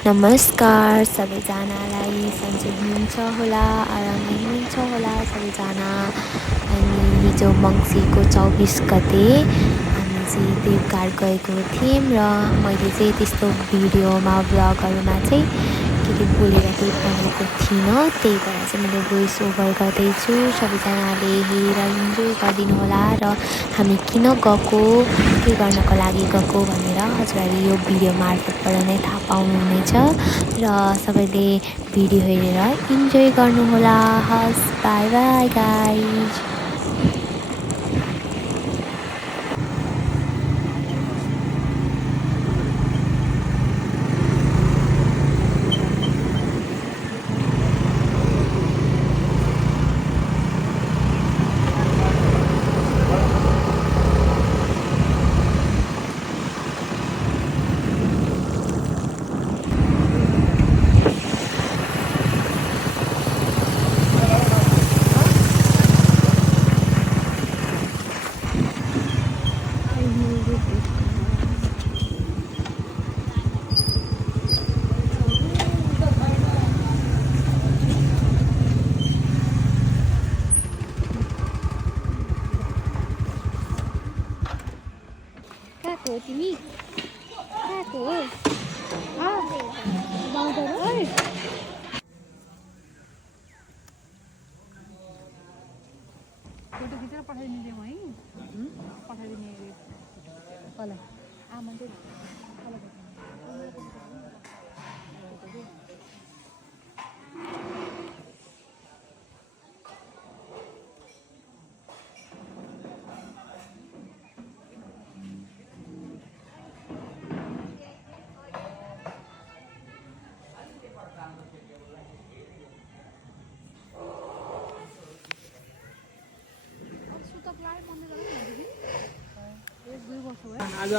नमस्कार सबैजनालाई सन्चै हुनुहुन्छ होला आरामले हुनुहुन्छ होला सबैजना। अनि हिजो मङ्सिरको 24 गते हामी चाहिँ देवघाट गएको थियौँ र मैले चाहिँ त्यस्तो भिडियोमा भ्लगहरूमा चाहिँ के बोलेर केही भनेको थिइनँ, त्यही भएर चाहिँ मैले भोइस ओभर गर्दैछु। सबैजनाले हेरेर इन्जोय गरिदिनु होला र हामी किन गएको के गर्नको लागि गएको भनेर हजुरहरूले यो भिडियो मार्फतबाट नै थाहा पाउनुहुनेछ र सबैले भिडियो हेरेर इन्जोय गर्नुहोला। हस्, बाई बाई गाइज। कहाँको हो तिमी? कहाँको हो? गाउँको हो? फोटो खिचेर पठाइदिने म है, पठाइदिने कसलाई? आमा चाहिँ आज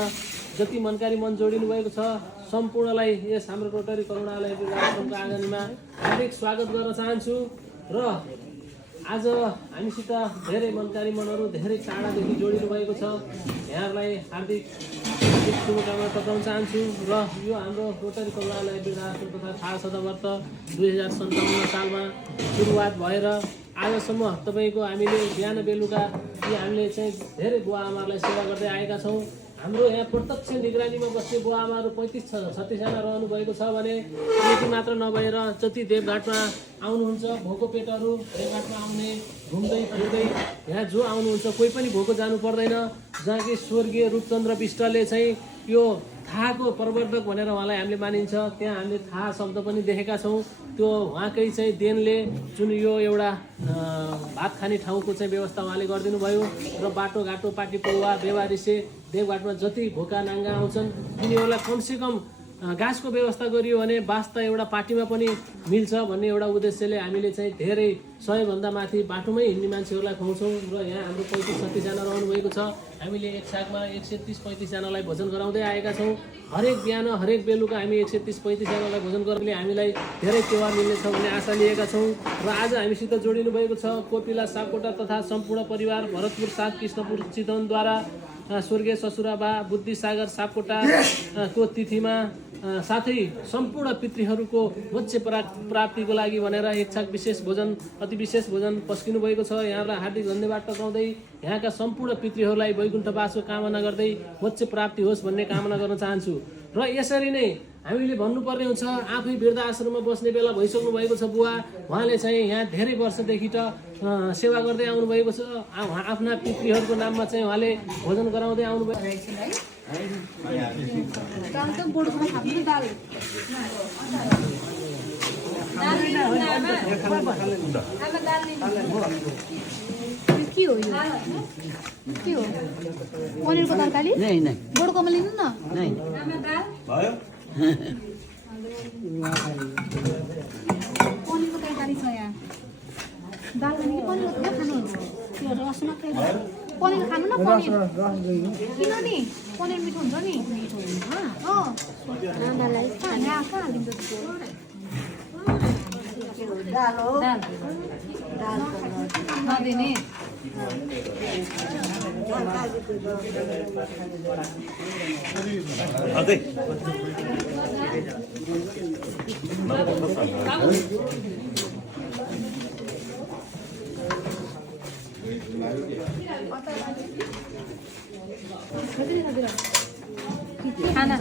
जति मनकारी मन जोडिनु भएको छ सम्पूर्णलाई यस हाम्रो रोटरी करुणालय वृद्धाश्रमको आँगनमा हार्दिक स्वागत गर्न चाहन्छु। र आज हामीसित धेरै मनकारी मनहरू धेरै टाढादेखि जोडिनु भएको छ। यहाँहरूलाई हार्दिक शुभकामना पठाउन चाहन्छु। र यो हाम्रो रोटरी करुणालय वृद्धाश्रम तथा थाहा सदाव्रत 2057 सालमा सुरुवात भएर आजसम्म तपाईँको हामीले बिहान बेलुका हामीले चाहिँ धेरै बुवा आमाहरूलाई सेवा गर्दै आएका छौँ। हाम्रो यहाँ प्रत्यक्ष निगरानीमा बस्ने बुवा आमाहरू 35-36जना रहनु भएको छ भने यति मात्र नभएर जति देवघाटमा आउनुहुन्छ भोको पेटहरू देवघाटमा आउने घुम्दै फिर्दै यहाँ जो आउनुहुन्छ कोही पनि भोको जानु पर्दैन। जहाँ कि स्वर्गीय रूपचन्द्र विष्टले चाहिँ यो थाहाको प्रवर्धक भनेर उहाँलाई हामीले मानिन्छ। त्यहाँ हामीले थाहा शब्द पनि देखेका छौँ। त्यो उहाँकै चाहिँ देनले जुन यो एउटा भात खाने ठाउँको चाहिँ व्यवस्था उहाँले गरिदिनु भयो र बाटोघाटो पाटी पौवा बेवारिसे देवघाटमा जति भोका नाङ्गा आउँछन् तिनीहरूलाई कमसेकम घाँसको व्यवस्था गरियो भने वास्ता एउटा पार्टीमा पनि मिल्छ भन्ने एउटा उद्देश्यले हामीले चाहिँ धेरै 100भन्दा माथि बाटोमै हिँड्ने मान्छेहरूलाई खुवाउँछौँ। र यहाँ हाम्रो 35-36जना रहनुभएको छ। हामीले एक सागमा 130-135जनालाई भोजन गराउँदै आएका छौँ। हरेक बिहान हरेक बेलुका हामी 130-135जनालाई भोजन गर्नाले हामीलाई धेरै टेवा मिल्नेछ भन्ने आशा लिएका छौँ। र आज हामीसित जोडिनु भएको छ कोपिला सापकोटा तथा सम्पूर्ण परिवार भरतपुर 7 कृष्णपुर चितवनद्वारा स्वर्गीय ससुराबा बुद्धिसागर सापकोटाको तिथिमा साथै सम्पूर्ण पितृहरूको मोक्ष प्राप्तिको लागि भनेर एक छाक विशेष भोजन अति विशेष भोजन पस्किनु भएको छ। यहाँलाई हार्दिक धन्यवाद टक्राउँदै यहाँका सम्पूर्ण पितृहरूलाई वैकुण्ठवासको कामना गर्दै मोक्ष प्राप्ति होस् भन्ने कामना गर्न चाहन्छु। र यसरी नै हामीले भन्नुपर्ने हुन्छ आफै वृद्धाश्रममा बस्ने बेला भइसक्नु भएको छ बुवा। उहाँले चाहिँ यहाँ धेरै वर्षदेखि त सेवा गर्दै आउनुभएको छ। आफ्ना पितृहरूको नाममा चाहिँ उहाँले भोजन गराउँदै आउनुभएको के हो यो? के हो? पनिरको तरकारी? बोडकोमा लिनु न। पनिरको तरकारी छ यहाँ। दाल खाने कि पनिर खानुहुन्छ? त्यो रस मात्रै पनिर खानु न। पनिर किन नि? पनिर मिठो हुन्छ नि। मिठो हुन्छ आमालाई यहाँ कहाँ हालिन्छ त्यो? दाल हो। दाल नदिने खाना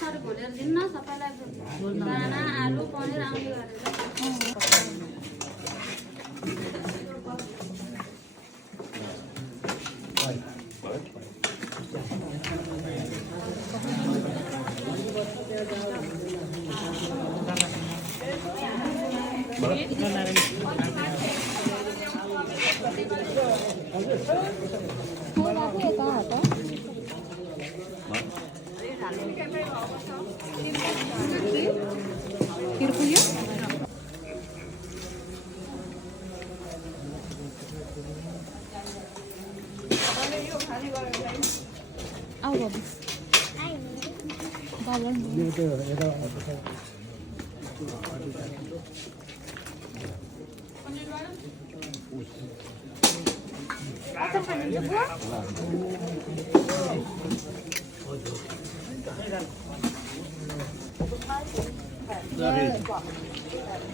सर्ट घोलेर दिन्न सबैलाई दाना आलु पनिर आउने गरेर खिर पुग्यो आऊ बाबु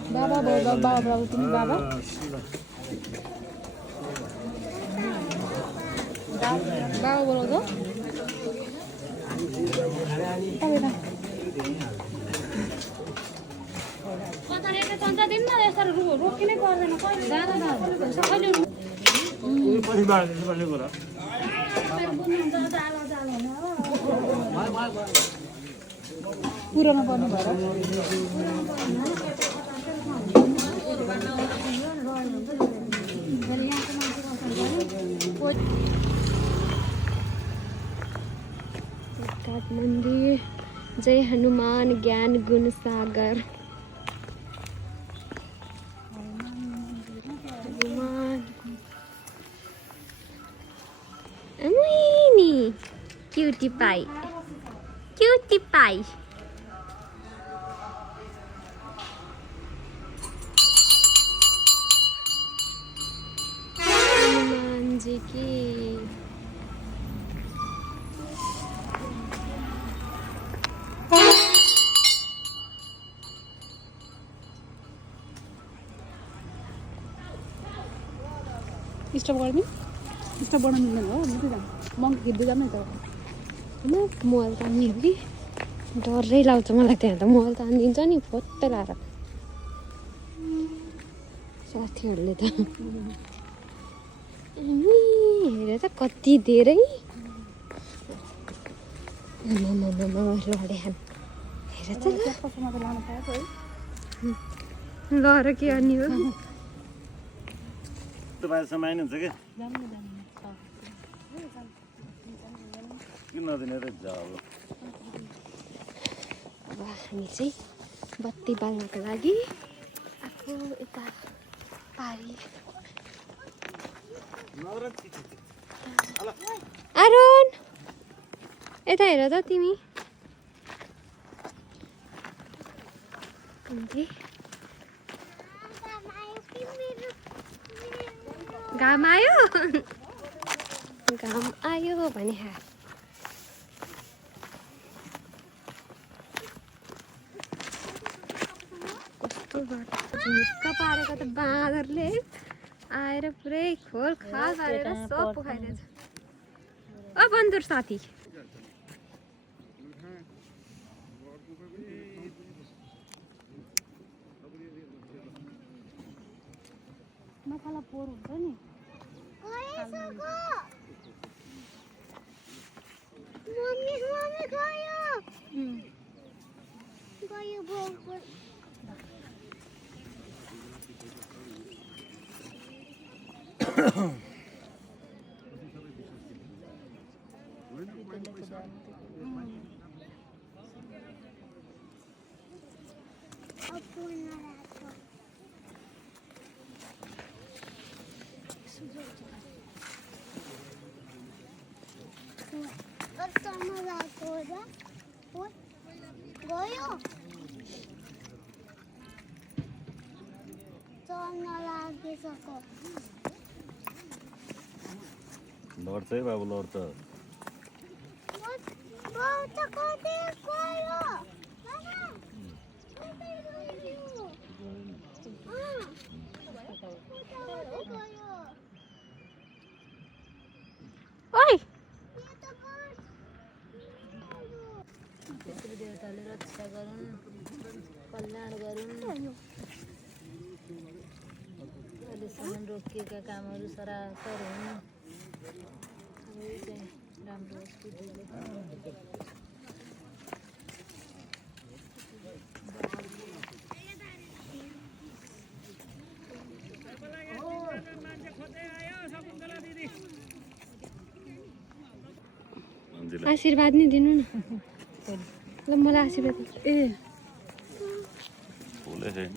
बाबा बाबा बाबा तिमी बाबा बाबा बोलाउँछौ चन्चा दिन्न यसरी रोकिनै पर्दैन कहिले पुरानो पर्ने भएर मन्दिर जय हनुमान ज्ञान गुण सागर हनुमान अमुइनी क्यूटी पाई हनुमान जी की स्टप गर्ने स्टप बनाउनु दिँदैन हो मङ्की खिच्दै जानु त मोबाइल तान्ने हो कि डरै लाग्छ मलाई त्यहाँ त मोबाइल तानिदिन्छ नि फत्तै लाएर साथीहरूले त हेर त कति धेरै लडे खान हेर त लानु पाएको है लहर के अनि हो तपाईँ समाइन हुन्छ क्या किन नदिने र जाऊ अब हामी चाहिँ बत्ती बाल्नको लागि आफू यता पारी आरोन यता हेर त तिमी घाम आयो घाम आयो भने कस्तो झुक्क पारेको त बाँदरले आएर पुरै खोल खाल पारेर सब पुखाइदिएछ ओ बन्दुर साथी नखाला पोहोर हुन्छ नि गयो चल्न लागिसक्यो लड्छ है बाबु लड्छ पितृदेवताले रक्षा गरून् कल्याण गरून् अहिलेसम्म रोकिएका कामहरू सरासर हुन् सबै चाहिँ राम्रो होस् पितृदेवता आशीर्वाद नि दिनु न ल मलाई आशीर्वाद ए फुलै छैन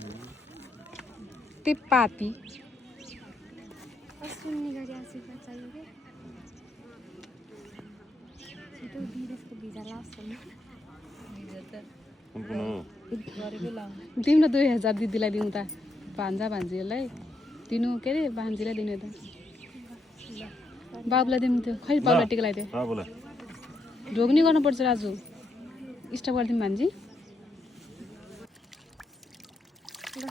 त्यो पापी सुन्ने गरी आशीर्वाद चाहियो के छिटो विदेशको भिजा लाग्छ नि कुन कुन हो दिउँ न 2000 दिदीलाई दिउँ त भान्जीहरूलाई दिनु के अरे भान्जीलाई दिनु त बाबुलाई दिनु थियो खै बाबुलाई टिका लगाइदियो बाबुलाई ढोग्नी गर्नुपर्छ राजु स्टप गरिदिउँ भान्जी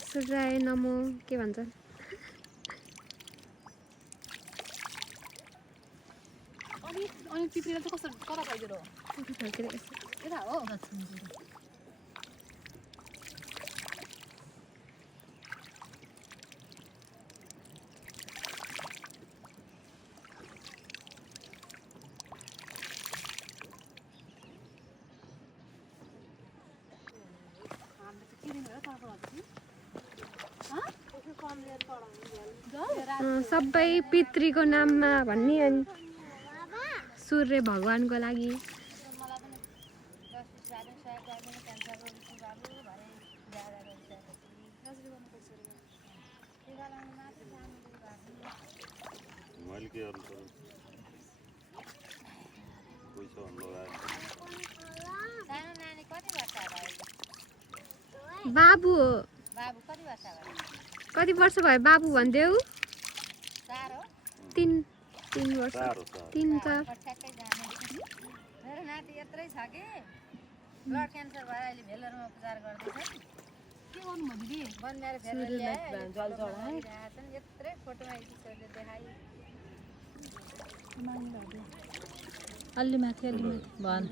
सूर्याय नमो के भन्छ अनि पिपीलाई चाहिँ कस्तो कता भइदियो यता हो सबै पितृको नाममा भन्ने अनि सूर्य भगवानको लागि मैले के गर्नु पर्यो पैसा लगाएर सानो नानी कति वर्ष भयो बाबु हो बाबु कति वर्ष भयो कति वर्ष भयो बाबु भन्देऊ 4 हो 3 वर्ष साह्रो 3 4 ठ्याक्कै जाने मेरो नाति यत्रै छ कि ब्लड क्यान्सर भएर अहिले भेलरमा उपचार गर्दैछ के गर्नु भयो दिदी बनमेर फेरि ल्याए जल चढाए यत्रै फोटोमा टिचरले देखाए अलि माथि भन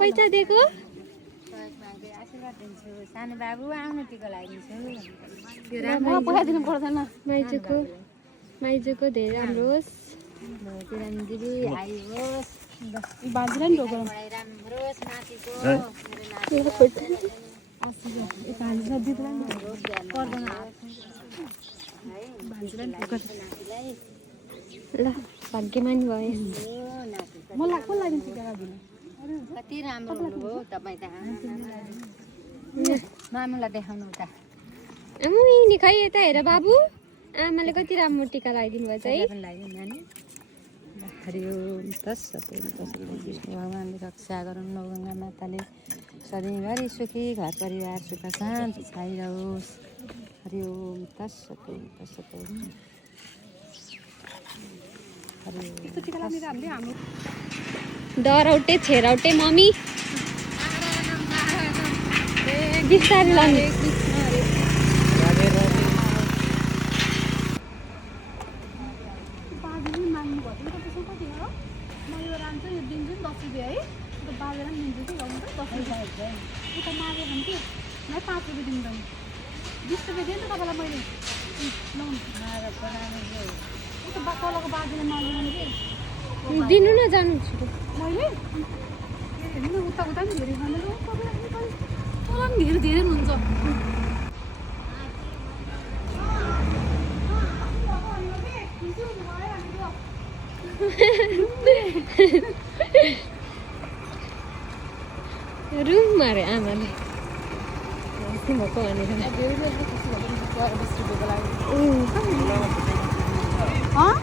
पैसा दिएको सहयोग माग्दै आशीर्वाद दिन्छु सानो बाबु आउनु टिका लगाइदिन्छु पठाइदिनु पर्दैन माइजूको धेरै राम्रो होस् किरण दिदी आइ होस् बाजेलाई नि ढोग्नु पढाइ राम्रो होस् नातिको भान्जीलाई दिदीलाई नि रोग पर्दैन भान्जीलाई नि नातिलाई ल भाग्यमान भयो मलाई को लागि टिका लगाइदिनु कति राम्रो हुनुभयो तपाईँ त मामुलाई देखाउनु त नि खै यता हेर बाबु आमाले कति राम्रो टिका लगाइदिनु भएछ है लगाइदिनु नानी हरि ओम तत्सत् विष्णु भगवान्ले रक्षा गरून् नवगङ्गा माताले सधैँभरि सुखी घर परिवार सुख शान्ति छाइरहोस् हरि ओम तत्सत् डराउटे छेराउटे मम्मी बिस्तारै लाने बाजेले माग्नु भएको नि त्यसमा कति हो म यो राम्रै यो दिन्छु नि 10 रुपियाँ है अन्त बाजेलाई पनि दिन्छु कि गाउनु त 10 रुपियाँ उता मागे भने कि म 5 रुपियाँ दिँदैन 20 रुपियाँ दिएँ नि त तपाईँलाई मैले उता तलको बाजेले माग्यो भने कि दिनु न जानु छिटो मैले हेर्नु उता उता पनि धेरै खाँदैन तपाईँलाई पनि धेरै धेरै हुन्छ रुम मारे आमाले भएको भनेर हँ